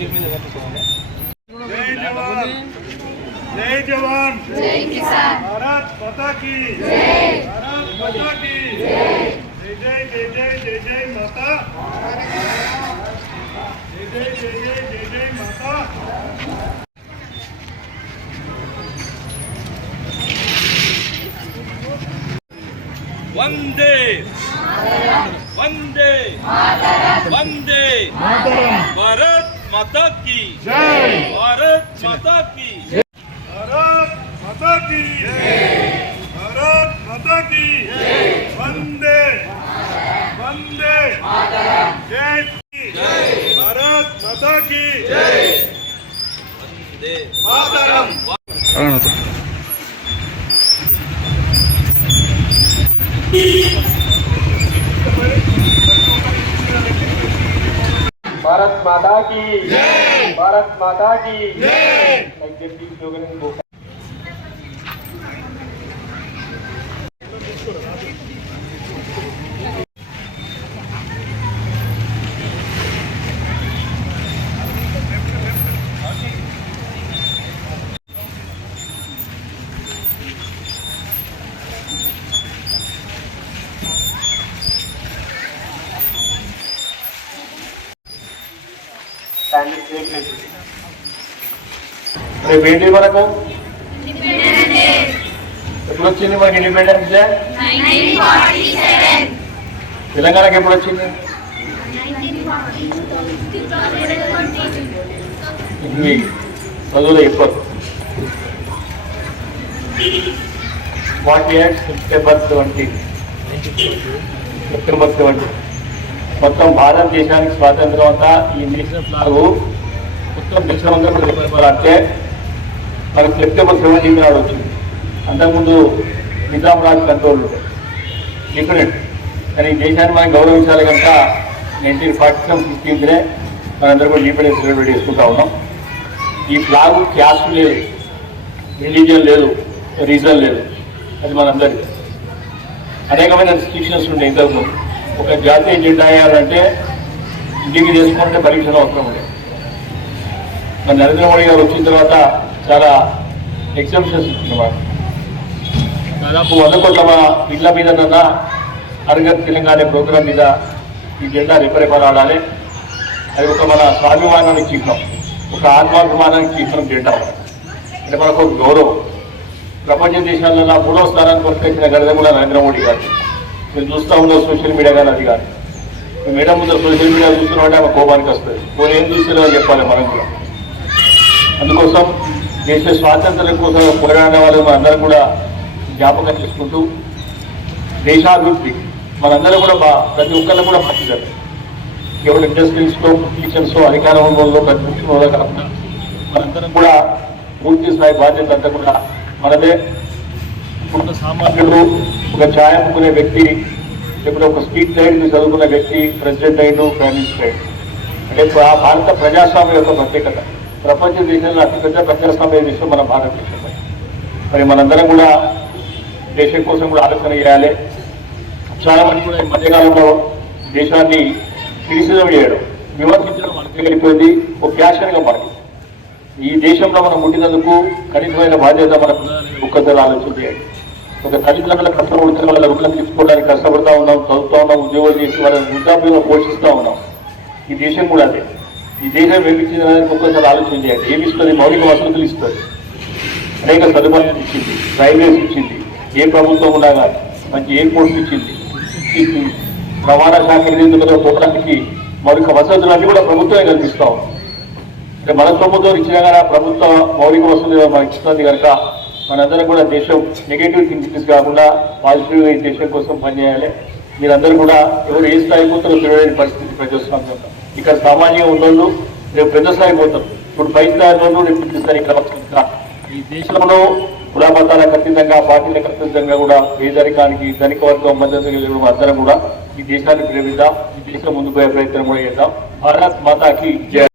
जय जवान जय किसान भारत माता की जय भारत माता की जय जय जय जय जय जय माता जय जय जय जय जय जय माता वंदे वंदे वंदे भारत माता की जय भारत माता की भारत माता की भारत माता की वंदे वंदे जय भारत माता की वंदे मातरम। भारत माता की जय भारत माता की जय। రేపు ఏంటి వరకు ఎప్పుడు వచ్చింది మనకి ఇండిపెండెన్స్ డే? తెలంగాణకి ఎప్పుడు వచ్చింది? మీ చదువులో ఎక్కువ 48 సెప్టెంబర్ 20 మొత్తం భారతదేశానికి స్వాతంత్రం అంతా ఈ నేషనల్ ఫ్లాగ్ మొత్తం దేశం అంతా అంటే మనకు సెప్టెంబర్ 17 నాడు వచ్చింది. అంతకుముందు నిజాం రాజ్ కంట్రోల్ డిఫరెంట్, కానీ ఈ దేశాన్ని మనం గౌరవించాలి కనుక 1947 16నే మనందరూ కూడా ఇండిపెండెన్స్ సెలబ్రేట్ చేసుకుంటా ఉన్నాం. ఈ ఫ్లాగ్ క్యాస్ట్ లేదు, రిలీజియన్ లేదు, రీజన్ లేదు, అది మనందరికీ. అనేకమైన రిస్ట్రిక్షన్స్ ఉండే ఇంతకుముందు ఒక జాతీయ జెండా వేయాలంటే ఇంటికి చేసుకుంటే పరీక్షలు అవసరం ఉండే. మన నరేంద్ర మోడీ గారు వచ్చిన తర్వాత చాలా ఎగ్జామ్షన్స్ ఇస్తున్నమాట. దాదాపు 100 కోట్ల ఇళ్ల మీదనన్నా హర్ఘర్ తెలంగాణ ప్రోగ్రాం మీద ఈ జెండా రెపరెపలాడాలి. అది ఒక మన స్వాభిమానానికి చిహ్నం, ఒక ఆత్మాభిమానానికి చిహ్నం జెండా. అంటే మనకు ఒక గౌరవం. ప్రపంచ దేశాలలో 3వ స్థానానికి వచ్చిన ఘనత కూడా నరేంద్ర మోడీ గారు. మీరు చూస్తూ ఉన్నారు సోషల్ మీడియా కానీ అది కానీ. మేడం ముందు సోషల్ మీడియా చూస్తున్నామంటే ఆమె కోపానికి వస్తుంది. పోనీ ఏం చూస్తున్నారో చెప్పాలి మనం కూడా. అందుకోసం దేశ స్వాతంత్ర్యం కోసం పోరాడిన వాళ్ళు మనందరం కూడా జ్ఞాపకం చేసుకుంటూ దేశాభివృద్ధి మనందరం కూడా ప్రతి ఒక్కరిని కూడా బాధ్యత. కేవలం ఇండస్ట్రీస్లో పొలిటీషియన్స్లో అధికారంలో ప్రతిపక్షంలో కాకుండా మనందరం కూడా పూర్తి స్థాయి బాధ్యత అంతా కూడా మనదే. ఇప్పుడు సామాన్యుడు ఒక ఛాయ్ అమ్ముకునే వ్యక్తి, లేకపోతే ఒక స్ట్రీట్ సైడ్ చదువుకున్న వ్యక్తి ప్రెసిడెంట్ అయ్యాడు, ప్రైమ్ మినిస్టర్ అయ్యాడు. అంటే భారత ప్రజాస్వామ్యం యొక్క ప్రత్యేకత. ప్రపంచ దేశంలో అతిపెద్ద ప్రజాస్వామ్య దేశం మన భారతదేశం. మరి మనందరం కూడా దేశం కోసం కూడా ఆలోచన చేయాలి. చాలా మంది కూడా ఈ మధ్యకాలంలో దేశాన్ని క్రిటిసిజం చేయడం, విమర్శించడం మనకి వెళ్ళిపోయింది, ఒక ఫ్యాషన్గా మారింది. ఈ దేశంలో మనం పుట్టినందుకు కనీసమైన బాధ్యత మన ఒక్కసారి ఆలోచన చేయాలి. ఒక తల్లిదండ్రుల కష్టపడుతున్న వాళ్ళ రుణాలు తీసుకోవడానికి కష్టపడుతూ ఉన్నాం, చదువుతూ ఉన్నాం, ఉద్యోగాలు చేసి వాళ్ళ వృద్ధాప్యంలో పోషిస్తూ ఉన్నాం. ఈ దేశం కూడా అదే. ఈ దేశం ఏమిచ్చింది అనేది ఒక్కసారి ఆలోచన చేయాలి. ఏమి ఇస్తుంది? మౌలిక వసతులు ఇస్తుంది, అనేక సదుపాయాలు ఇచ్చింది, రైల్వేస్ ఇచ్చింది, ఏ ప్రభుత్వం ఉన్నా కానీ మంచి ఎయిర్పోర్ట్స్ ఇచ్చింది, రవాణా శాఖ నిధులతో పోవడానికి మౌలిక వసతులన్నీ కూడా ప్రభుత్వమే కల్పిస్తూ ఉంది. అంటే మన ప్రభుత్వం ఇచ్చినా కానీ ఆ ప్రభుత్వ మౌలిక వసతులు మనకి ఇస్తుంది కనుక మనందరం కూడా దేశం నెగిటివ్ థింకింగ్స్ కాకుండా పాజిటివ్గా ఈ దేశం కోసం పనిచేయాలి. మీరందరూ కూడా ఎవరు ఏ స్థాయి పోతారో తెలియని పరిస్థితి ప్రజాస్వామ్యం. ఇక్కడ సామాన్యంగా ఉన్నోళ్ళు రేపు పెద్ద స్థాయి పోతాం. ఇప్పుడు పై స్థాయిలో రేపు పెద్ద స్థాయి కావచ్చు. ఈ దేశంలో కులమతాలకు అతీతంగా, పార్టీలకు అతీతంగా కూడా పేదరికానికి ధనిక వర్గం మద్దతు కలిగిన అందరం కూడా ఈ దేశాన్ని ప్రేమిద్దాం, ఈ దేశం ముందుకు పోయే ప్రయత్నం కూడా చేద్దాం. భారత్ మాతాకి జై.